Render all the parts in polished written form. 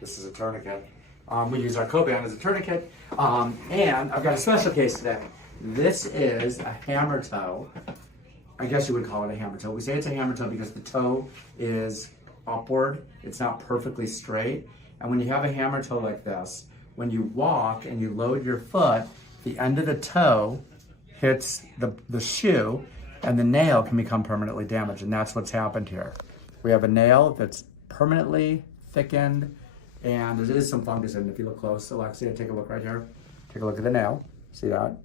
This is a tourniquet. We use our Coban as a tourniquet. And I've got a special case today. This is a hammer toe. I guess you would call it a hammer toe. We say it's a hammer toe because the toe is upward. It's not perfectly straight. And when you have a hammer toe like this, when you walk and you load your foot, the end of the toe hits the shoe and the nail can become permanently damaged. And that's what's happened here. We have a nail that's permanently thickened and there is some fungus in it. If you look close, Alexia, take a look right here. Take a look at the nail. See that?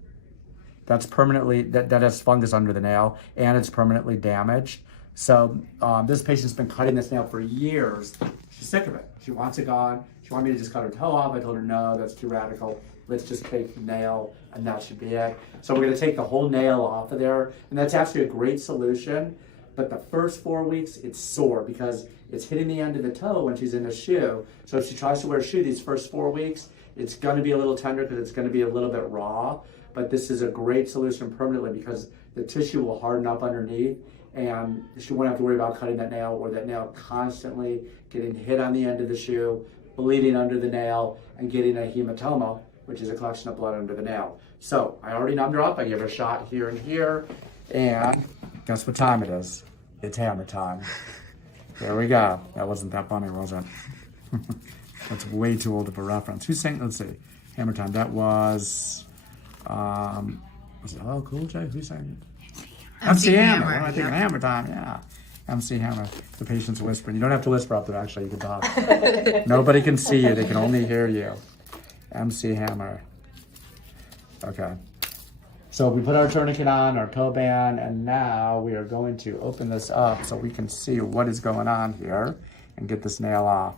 That's permanently, that has fungus under the nail and it's permanently damaged. So this patient's been cutting this nail for years. She's sick of it. She wants it gone. She wanted me to just cut her toe off. I told her, no, that's too radical. Let's just take the nail and that should be it. So we're gonna take the whole nail off of there. And that's actually a great solution. But the first 4 weeks, it's sore because it's hitting the end of the toe when she's in a shoe. So if she tries to wear a shoe these first 4 weeks, it's gonna be a little tender because it's gonna be a little bit raw. But this is a great solution permanently because the tissue will harden up underneath and she won't have to worry about cutting that nail or that nail constantly getting hit on the end of the shoe, bleeding under the nail, and getting a hematoma, which is a collection of blood under the nail. So I already numbed her up. I gave her a shot here and here. And guess what time it is? It's hammer time. There we go. That wasn't that funny, was it? That's way too old of a reference. Who's saying, let's see, hammer time. That was it LL Cool J? Who's saying it? MC Hammer. I think hammer time, yeah. MC Hammer. The patient's whispering. You don't have to whisper up there, actually. You can talk. Nobody can see you. They can only hear you. MC Hammer. Okay. So we put our tourniquet on, our Coban, and now we are going to open this up so we can see what is going on here and get this nail off.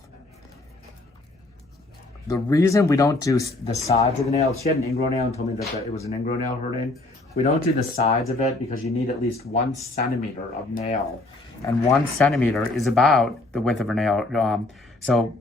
The reason we don't do the sides of the nail, she had an ingrown nail and told me that it was an ingrown nail hurting. We don't do the sides of it because you need at least 1 centimeter of nail. And 1 centimeter is about the width of her nail. So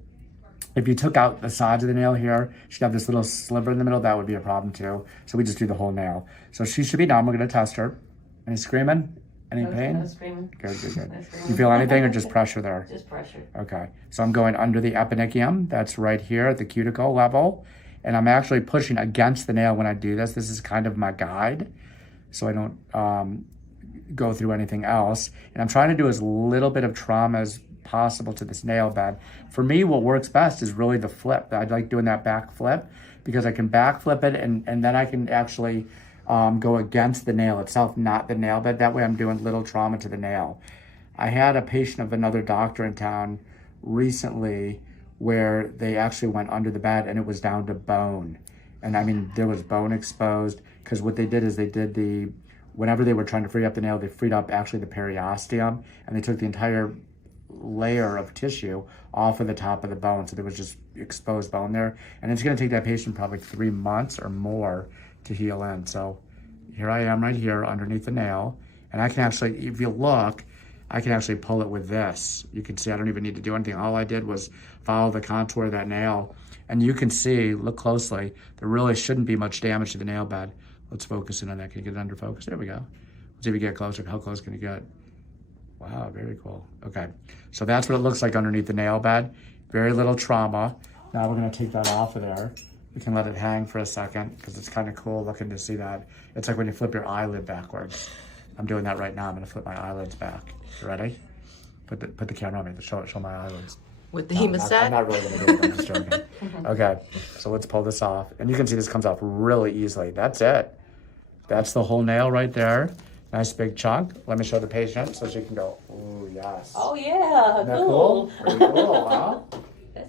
if you took out the sides of the nail here, she'd have this little sliver in the middle. That would be a problem too. So we just do the whole nail. So she should be done. We're gonna test her. Any screaming? Any pain? No screaming. Good, good, good. You feel anything or just pressure there? Just pressure. Okay. So I'm going under the eponychium. That's right here at the cuticle level. And I'm actually pushing against the nail when I do this. This is kind of my guide, so I don't go through anything else. And I'm trying to do as little bit of trauma as possible to this nail bed. For me, what works best is really the flip. I like doing that back flip because I can back flip it and then I can actually go against the nail itself, not the nail bed. That way I'm doing little trauma to the nail. I had a patient of another doctor in town recently where they actually went under the bed and it was down to bone. And I mean, there was bone exposed because what they did is they did whenever they were trying to free up the nail, they freed up actually the periosteum and they took the entire layer of tissue off of the top of the bone. So there was just exposed bone there. And it's gonna take that patient probably 3 months or more to heal in. So here I am right here underneath the nail. And I can actually, if you look, I can actually pull it with this. You can see I don't even need to do anything. All I did was follow the contour of that nail. And you can see, look closely, there really shouldn't be much damage to the nail bed. Let's focus in on that. Can you get it under focus? There we go. Let's see if you get closer. How close can you get? Wow, very cool. Okay, so that's what it looks like underneath the nail bed. Very little trauma. Now we're gonna take that off of there. We can let it hang for a second because it's kind of cool looking to see that. It's like when you flip your eyelid backwards. I'm doing that right now. I'm gonna flip my eyelids back. You ready? Put the camera on me to show my eyelids. With the hemostat? I'm not really gonna do it, I'm just joking. Okay, so let's pull this off. And you can see this comes off really easily. That's it. That's the whole nail right there. Nice big chunk. Let me show the patient so she can go, ooh, yes. Oh yeah, Isn't that cool. Pretty cool, wow.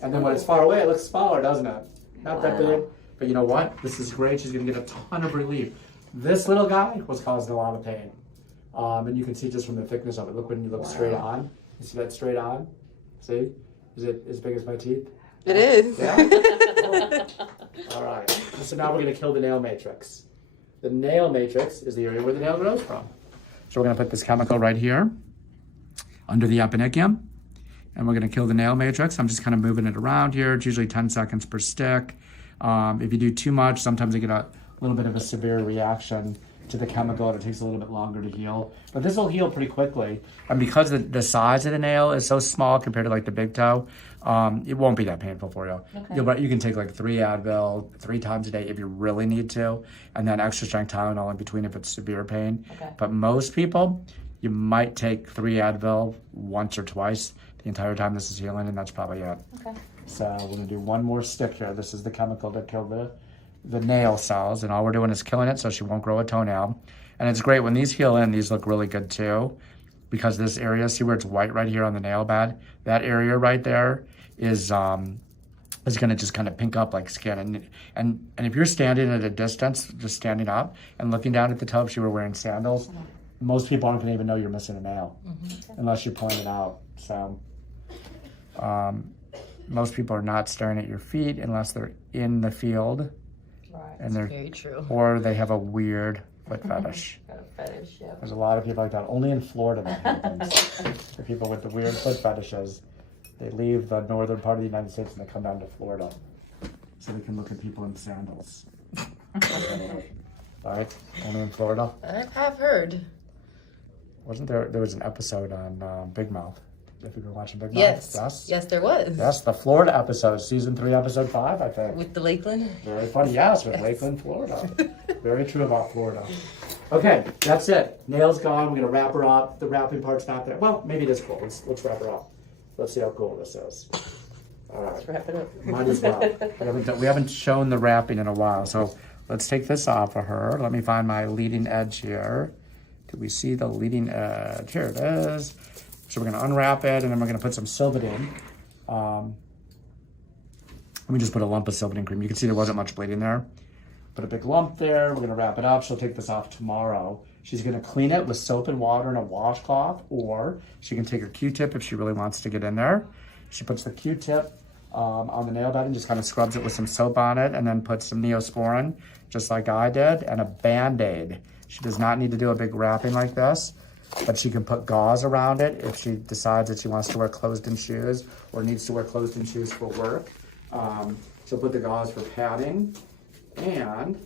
And then when it's far away, it looks smaller, doesn't it? Not that big, but you know what? This is great. She's gonna get a ton of relief. This little guy was causing a lot of pain. And you can see just from the thickness of it. Look when you look straight on. You see that straight on? See? Is it as big as my teeth? It is. Yeah? All right. So now we're gonna kill the nail matrix. The nail matrix is the area where the nail grows from. So we're gonna put this chemical right here under the eponychium. And we're gonna kill the nail matrix. I'm just kind of moving it around here. It's usually 10 seconds per stick. If you do too much, sometimes you get a little bit of a severe reaction to the chemical and it takes a little bit longer to heal. But this will heal pretty quickly. And because the size of the nail is so small compared to like the big toe, It won't be that painful for you. Okay. You can take like 3 Advil 3 times a day if you really need to, and then extra strength Tylenol in between if it's severe pain. Okay. But most people, you might take 3 Advil once or twice the entire time this is healing, and that's probably it. Okay. So we're gonna do one more stick here. This is the chemical to kill the nail cells, and all we're doing is killing it so she won't grow a toenail. And it's great when these heal in, these look really good too, because this area, see where it's white right here on the nail bed? That area right there is gonna just kind of pink up like skin. And if you're standing at a distance, just standing up and looking down at the toe, if she were wearing sandals, most people aren't gonna even know you're missing a nail unless you point it out. So most people are not staring at your feet unless they're in the field. Right. And they're Very true. or they have a weird foot fetish. Got a fetish, yeah. There's a lot of people like that. Only in Florida that happens. The people with the weird foot fetishes, they leave the northern part of the United States and they come down to Florida so they can look at people in sandals. Right? Only in Florida. I have heard. Wasn't there was an episode on Big Mouth? If you were watching Big Mouth? Yes. Yes, there was. Yes, the Florida episode, season 3, episode 5, I think. With the Lakeland? Very funny. Yes, with Lakeland, Florida. Very true about Florida. Okay, that's it. Nail's gone. We're gonna wrap her up. The wrapping part's not there. Well, maybe it is cool. Let's wrap her up. Let's see how cool this is. All right. Let's wrap it up. Might as well. We haven't shown the wrapping in a while, so let's take this off of her. Let me find my leading edge here. Do we see the leading edge? Here it is. So we're gonna unwrap it, and then we're gonna put some Silvadene. Let me just put a lump of Silvadene cream. You can see there wasn't much bleeding there. Put a big lump there. We're gonna wrap it up. She'll take this off tomorrow. She's gonna clean it with soap and water and a washcloth, or she can take her Q-tip if she really wants to get in there. She puts the Q-tip on the nail bed and just kind of scrubs it with some soap on it, and then puts some Neosporin, just like I did, and a Band-Aid. She does not need to do a big wrapping like this, but she can put gauze around it if she decides that she wants to wear closed-in shoes or needs to wear closed-in shoes for work. She'll put the gauze for padding, and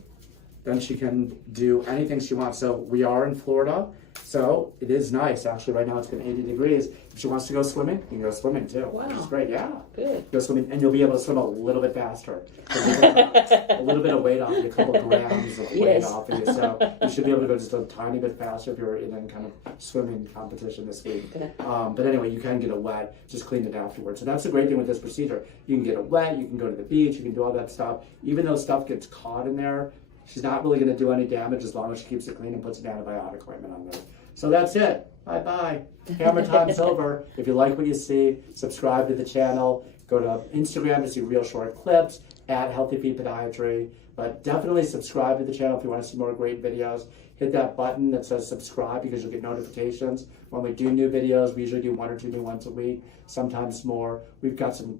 then she can do anything she wants. So we are in Florida, so it is nice. Actually, right now it's been 80 degrees. If she wants to go swimming, you can go swimming too. Wow. Which is great, yeah. Good. Go swimming, and you'll be able to swim a little bit faster. A little bit of weight off you, a couple grams of weight Yes. off of you. So you should be able to go just a tiny bit faster if you're in any kind of swimming competition this week. But anyway, you can get it wet, just clean it afterwards. So that's the great thing with this procedure. You can get it wet, you can go to the beach, you can do all that stuff. Even though stuff gets caught in there, she's not really going to do any damage as long as she keeps it clean and puts an antibiotic ointment on there. So that's it. Bye-bye. Hammer time's over. If you like what you see, subscribe to the channel. Go to Instagram to see real short clips at Healthy Feet Podiatry. But definitely subscribe to the channel if you want to see more great videos. Hit that button that says subscribe because you'll get notifications when we do new videos. We usually do 1 or 2 new ones a week, sometimes more. We've got some